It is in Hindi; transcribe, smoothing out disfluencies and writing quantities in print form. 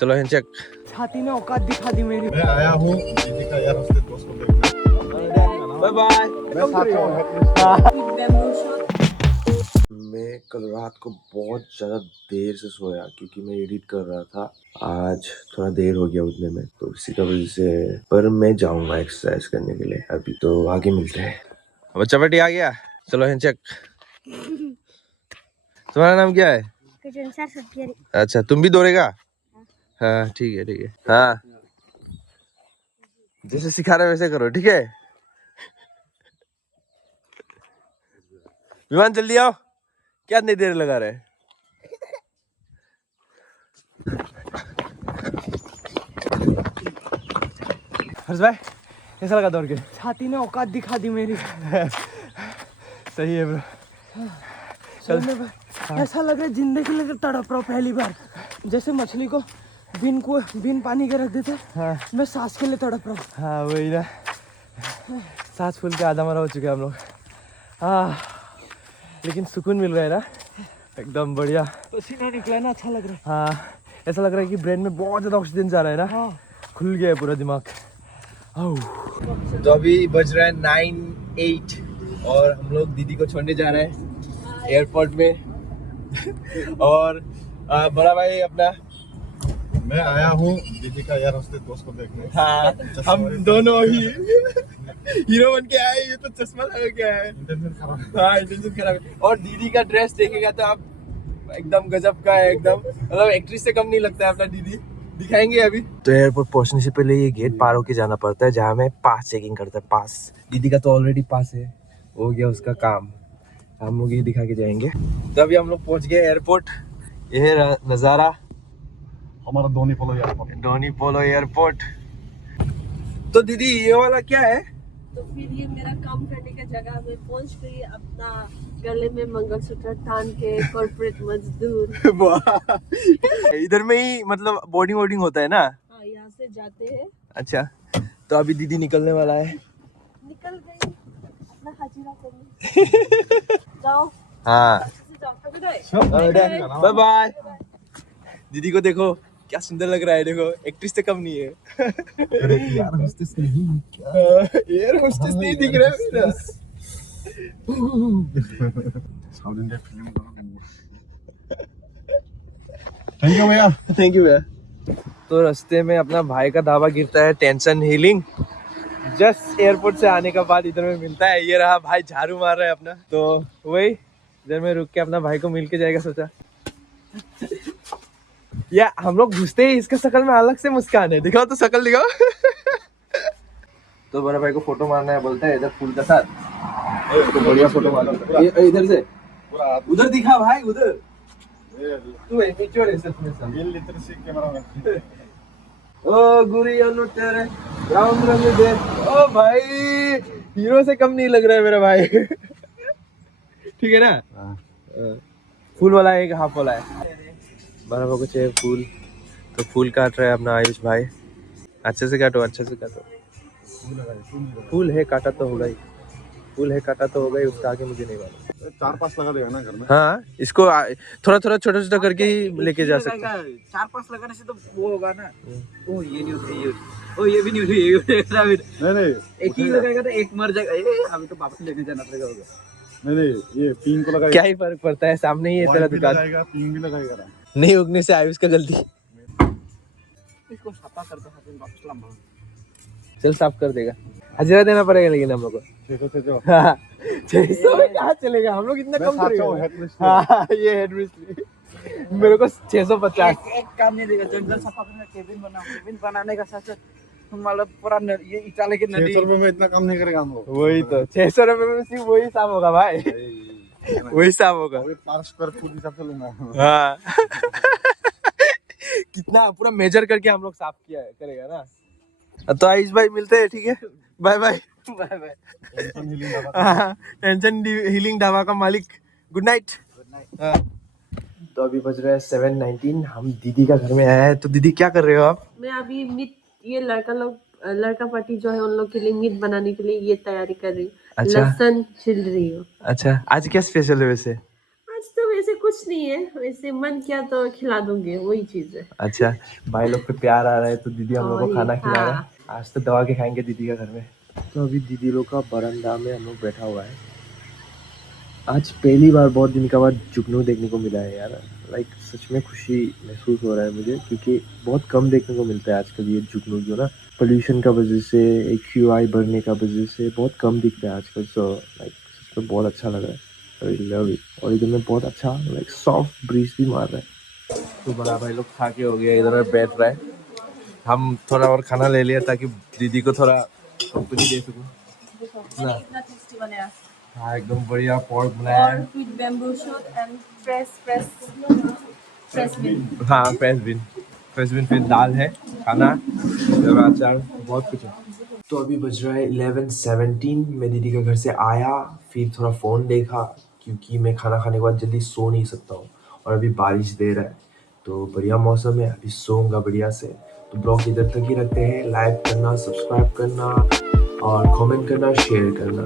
चलो हिंचक। छाती ने औकात दिखा दी मेरी। मैं आया हूँ दीदी का एयर होस्टेस दोस्त को देखने। Bye bye. मैं साथ हूँ। मैं कल रात को बहुत ज़्यादा देर से सोया क्योंकि मैं एडिट कर रहा था। आज थोड़ा देर हो गया उठने में, तो इसी का वजह से। पर मैं जाऊंगा एक्सरसाइज करने के लिए, अभी तो आगे मिलते हैं। बच्चा बेटी आ गया। चलो हिंचक। तुम्हारा नाम क्या है? अच्छा, तुम भी दौड़ेगा? हाँ ठीक है ठीक है। हाँ जैसे सिखा रहे वैसे करो, ठीक है? विमान जल्दी आओ, क्या इतनी देर लगा रहे? हर्ष भाई कैसा लगा दौड़ के? छाती ने औकात दिखा दी मेरी। सही है ब्रो। चल ऐसा लग रहा है जिंदगी लेकर तड़प रहा हूँ पहली बार। जैसे मछली को बिन पानी के रख देते। हाँ। मैं सांस के लिए तड़प रहा हूँ। हाँ वही ना, सांस फूल के आधा मरा हो चुके हैं हम लोग। हाँ लेकिन सुकून मिल रहा है ना, एकदम बढ़िया। पसीना निकला ना, अच्छा लग रहा है। हाँ ऐसा लग रहा है कि ब्रेन में बहुत ज़्यादा ऑक्सीजन जा रहा है ना। हाँ। खुल गया है पूरा दिमाग। तो अभी बज रहा है 9:08 और हम लोग दीदी को छोड़ने जा रहे हैं एयरपोर्ट में। और बड़ा भाई अपना। मैं आया हूँ दीदी का एयर होस्टेस दोस्त को देखने। हाँ हम दोनों ही हीरो बन के आए, ये तो चश्मा लगा के आए। इंटेंशन खराब। हाँ इंटेंशन खराब है। और दीदी का ड्रेस देखेगा तो आप एकदम गजब का है, एकदम मतलब एक्ट्रेस से कम नहीं लगता है अपना दीदी। दिखाएंगे अभी। तो एयरपोर्ट पहुंचने से पहले ये गेट पार होके जाना पड़ता है जहाँ में पास चेकिंग करता है। पास दीदी का तो ऑलरेडी पास है, हो गया उसका काम। हम लोग ये दिखा के जाएंगे। तो अभी हम लोग पहुंच गए एयरपोर्ट। ये है नज़ारा हमारा धोनी पोलो एयरपोर्ट। धोनी पोलो एयरपोर्ट। तो दीदी ये वाला क्या है? तो फिर ये मेरा काम करने का जगह में पहुंच गई, अपना गले में मंगलसूत्र तान के कॉर्पोरेट मजदूर। इधर में ही मतलब बोर्डिंग वोर्डिंग होता है ना? हाँ यहाँ से जाते हैं। अच्छा तो अभी दीदी निकलने वाला है। निकल गई अपना हाजिरा करने। जाओ। हाँ जाओ। Bye bye. दीदी को देखो क्या सुंदर लग रहा है, देखो एक्ट्रेस से कम नहीं है। यार होस्टेस नहीं क्या? एयर होस्टेस नहीं दिख रहा है मेरा। साउथ इंडिया फिल्म का। थैंक यू भैया। थैंक यू भैया। तो रास्ते में अपना भाई का ढाबा गिरता है, टेंशन हीलिंग। जस्ट एयरपोर्ट से आने का बाद इधर में मिलता है। ये रहा भाई झाड़ू मार रहा है अपना, तो वही इधर में रुक के अपना भाई को मिल के जाएगा सोचा। या हम लोग घुसते ही इसके शकल में अलग से मुस्कान है, दिखाओ तो शकल दिखाओ। तो बड़ा भाई को फोटो मारना है, बोलता है इधर फूल का साथ। तो बढ़िया फोटो मारना इधर से, उधर दिखा भाई, उधर तू एमेच्योर है सच में सब। Bill literacy camera. ओ गुरिया नो तेरे राउंड रंग दे। ओ भाई हीरो से कम नहीं लग रहा है मेरा भाई। ठीक है ना? फूल वाला है कि हाफ वाला है? बराबर को चाहिए फूल, तो फूल काट रहा है अपना आयुष भाई। अच्छे से काटो, अच्छे से काटो। फूल है काटा तो होगा ही, फूल है काटा तो होगा ही, उसका आगे मुझे नहीं मालूम। 4-5 लगा देगा ना घर में। हाँ इसको थोड़ा थोड़ा छोटा छोटा करके ही लेके जा सकते हैं। 4-5 लगाने से तो वो होगा ना। ओ ये नहीं उठे, ये ओ ये भी नहीं उठे, ये उठेगा भी। नहीं एक ही लगाएगा तो एक मर जाएगा। अभी तो वापस लेके जाना पड़ेगा होगा। नहीं ये 3 को लगाएगा। क्या ही फर्क पड़ता है, सामने ही है तेरा दुकान। 3 भी लगाएगा। नहीं उगने से आयुष का गलती। इसको साफा कर दो, हाथ में वापस लंबा। चल साफ कर देगा, हजिरा देना पड़ेगा लेकिन हम लोग को। 600 में कहाँ चलेगा, हम लोग इतना कम करेंगे। हाँ ये हेड मिस्त्री मेरे को 650। एक काम नहीं देगा, जंगल साफा करना, केबिन बनाओ। केबिन बनाने का साथ मतलब पूरा ये ईटा लेके नदी। 600 रुपए में इतना काम नहीं करेगा हम लोग। वही तो 600 रुपए में सिर्फ वही साफ होगा भाई। वही साफ होगा। 5 स्क्वायर फुट हिसाब से लूंगा। हाँ। कितना पूरा मेजर करके हम लोग साफ किया है, करेगा ना। तो आयुष भाई मिलते हैं, ठीक है? Bye bye. Bye bye. Tension healing dhaba का मालिक, गुड नाइट। तो अभी बज रहा है 7:19। हम दीदी का घर में आए हैं। तो दीदी क्या कर रहे हो आप? मैं अभी मीट, ये लड़का पार्टी जो है उन लोग के लिए मीट बनाने के लिए ये तैयारी कर रही हूँ। अच्छा। लहसुन छिल रही हूँ। अच्छा आज क्या स्पेशल है वैसे? आज तो वैसे कुछ नहीं है, वैसे मन किया तो खिला दूंगी, वही चीज है। अच्छा, भाई लोग पे प्यार आ रहा है तो दीदी हम लोग को वही, खाना खिला रहा है। हाँ। आज तो दबा के खाएंगे दीदी का घर में। तो अभी दीदी लोग का बरामदा में हम लोग बैठा हुआ है। आज पहली बार बहुत दिन के बाद जुगनू देखने को मिला है यार। लाइक सच में खुशी महसूस हो रहा है मुझे, क्योंकि बहुत कम देखने को मिलता है आजकल ये जुगनू जो ना, पोल्यूशन का वजह से, AQI बढ़ने का वजह से बहुत कम दिख रहा है आजकल। सो लाइक सच में बहुत अच्छा लग रहा है। I love it. और इधर में बहुत अच्छा लाइक सॉफ्ट ब्रीज भी मार रहा है। तो बड़ा भाई लोग खा के हो गया, इधर में बैठ रहा है। हम थोड़ा और खाना ले लिया ताकि दीदी को थोड़ा कंपनी दे सकूं ना। इतना टेस्टी बनाया, हाँ एकदम बढ़िया पोर्क बनाया है। With bamboo shoot and fresh bean. हाँ फ्रेश बीन फिर दाल है, खाना, अचार, बहुत कुछ है। तो अभी बज रहा है 11:17। मैं दीदी के घर से आया, फिर थोड़ा फ़ोन देखा, क्योंकि मैं खाना खाने के बाद जल्दी सो नहीं सकता हूँ। और अभी बारिश दे रहा है, तो बढ़िया मौसम है, अभी सोऊंगा बढ़िया से। तो ब्लॉग इधर तक ही रखते हैं। लाइक करना, सब्सक्राइब करना और कमेंट करना, शेयर करना।